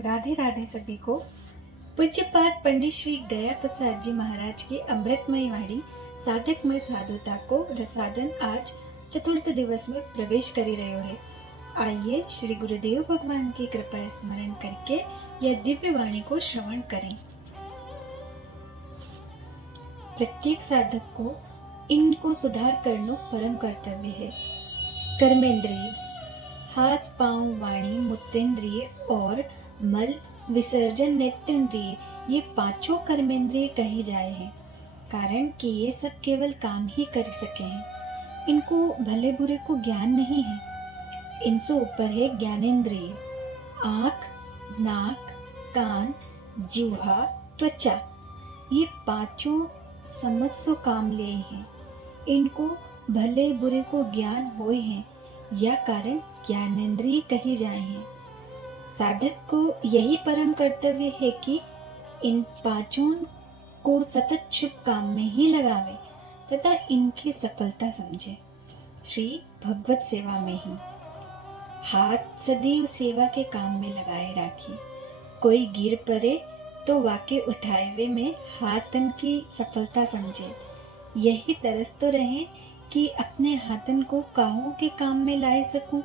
राधे राधे सभी को। पूज्यपाद पंडित श्री दया प्रसाद जी महाराज की अमृतमय वाणी साधकमय साधुता को रसादन आज चतुर्थ दिवस में प्रवेश करी रह्यो है। आइए श्री गुरुदेव भगवान की कृपा स्मरण करके यह दिव्य वाणी को श्रवण करें। प्रत्येक साधक को इनको सुधार करना परम कर्तव्य है। कर्मेंद्रिय, हाथ पांव वाणी मूत्रेंद्रिय और मल विसर्जन नेत्रेंद्रिय, ये पांचों कर्मेंद्रिय कही जाए हैं, कारण कि ये सब केवल काम ही कर सके हैं। इनको भले बुरे को ज्ञान नहीं है। इनसे ऊपर है ज्ञानेंद्रिय, आँख, नाक, कान, जिह्वा, त्वचा, ये पांचों समस्त काम ले हैं। इनको भले बुरे को ज्ञान होए हैं, या कारण ज्ञानेंद्रिय कही जाए हैं। साधक को यही परम कर्तव्य है कि इन पांचों को सतत शुभ काम में ही लगावे तथा इनकी सफलता समझे। श्री भगवत सेवा में ही हाथ सदैव सेवा के काम में लगाए राखी। कोई गिर पड़े तो वाके उठावे में हाथन की सफलता समझे। यही तरस तो रहे कि अपने हाथन को काहों के काम में लाए सकूं।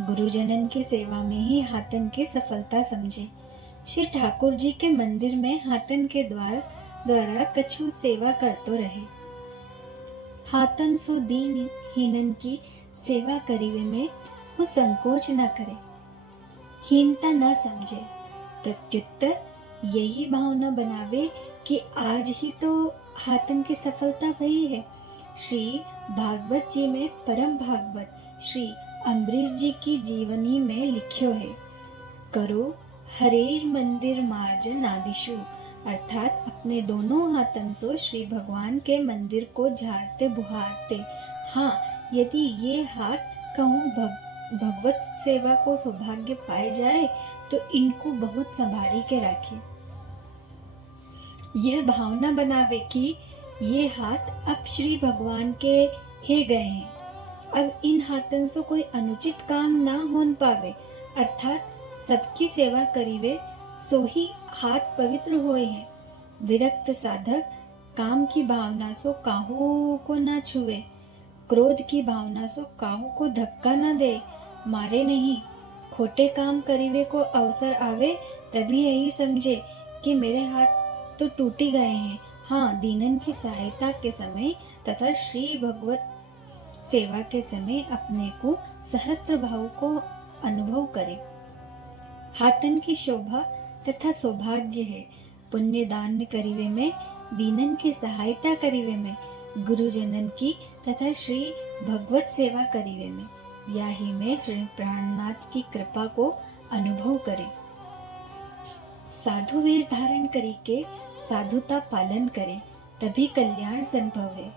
गुरुजनन की सेवा में ही हाथन की सफलता समझे। श्री ठाकुर जी के मंदिर में हाथन के द्वारा कछु सेवा करतो रहे। हाथन सो दीन हीनन की सेवा करीवे में वो संकोच न करे, हीनता न समझे। प्रत्युत्तर यही भावना बनावे कि आज ही तो हाथन की सफलता भई है। श्री भागवत जी में परम भागवत श्री अम्बरीश जी की जीवनी में लिखियो है, करो हरेर मंदिर मार्जन आदिशु, अर्थात अपने दोनों हाथन से श्री भगवान के मंदिर को झाड़ते बुहारते। हाँ, यदि ये हाथ कहूँ भगवत सेवा को सौभाग्य पाए जाए तो इनको बहुत संभाली के रखे। यह भावना बनावे कि ये हाथ अब श्री भगवान के हे गए हैं, अब इन हाथन से कोई अनुचित काम ना होन पावे, अर्थात सबकी सेवा करीवे सो ही हाथ पवित्र होए हैं। विरक्त साधक काम की भावना से काहू को ना छुए, क्रोध की भावना से काहू को धक्का न दे, मारे नहीं। खोटे काम करीवे को अवसर आवे तभी यही समझे कि मेरे हाथ तो टूटी गए हैं। हाँ, दीनन की सहायता के समय तथा श्री भगवत सेवा के समय अपने को सहस्त्र भाव को अनुभव करे। हाथन की शोभा तथा सौभाग्य है पुण्य दान करीवे में, दीनन की सहायता करीवे में, गुरुजनन की तथा श्री भगवत सेवा करीवे में, या ही में श्री प्राणनाथ की कृपा को अनुभव करे। साधु वेश धारण करी के साधुता पालन करे तभी कल्याण संभव है।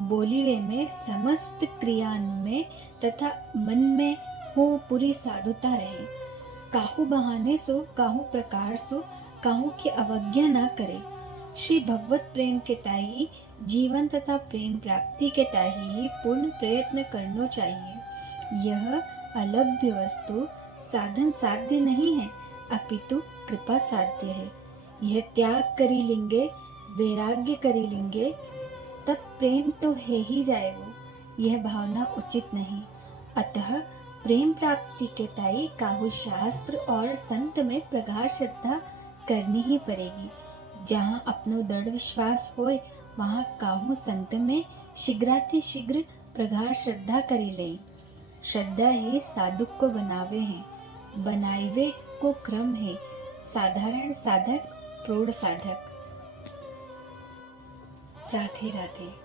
बोलीवे में समस्त क्रियान में तथा मन में हो पूरी साधुता रहे। काहू बहाने सो काहू प्रकार सो काहू की अवज्ञा न करे। श्री भगवत प्रेम के ताई जीवन तथा प्रेम प्राप्ति के ताई ही पूर्ण प्रयत्न करना चाहिए। यह अलभ्य वस्तु साधन साध्य नहीं है, अपितु कृपा साध्य है। यह त्याग करी लेंगे, वैराग्य करी लेंगे, तब प्रेम तो है ही जाएगा। यह भावना उचित नहीं। अतः प्रेम प्राप्ति के ताई काहू शास्त्र और संत में प्रगाढ़ श्रद्धा करनी ही पड़ेगी। जहाँ अपनो दृढ़ विश्वास होए वहाँ काहू संत में शीघ्राति शीघ्र प्रगाढ़ श्रद्धा करी ले। श्रद्धा ही साधुक को बनावे हैं, बनाइवे को क्रम है। साधारण साधक प्रौढ़ साधक। राधे राधे।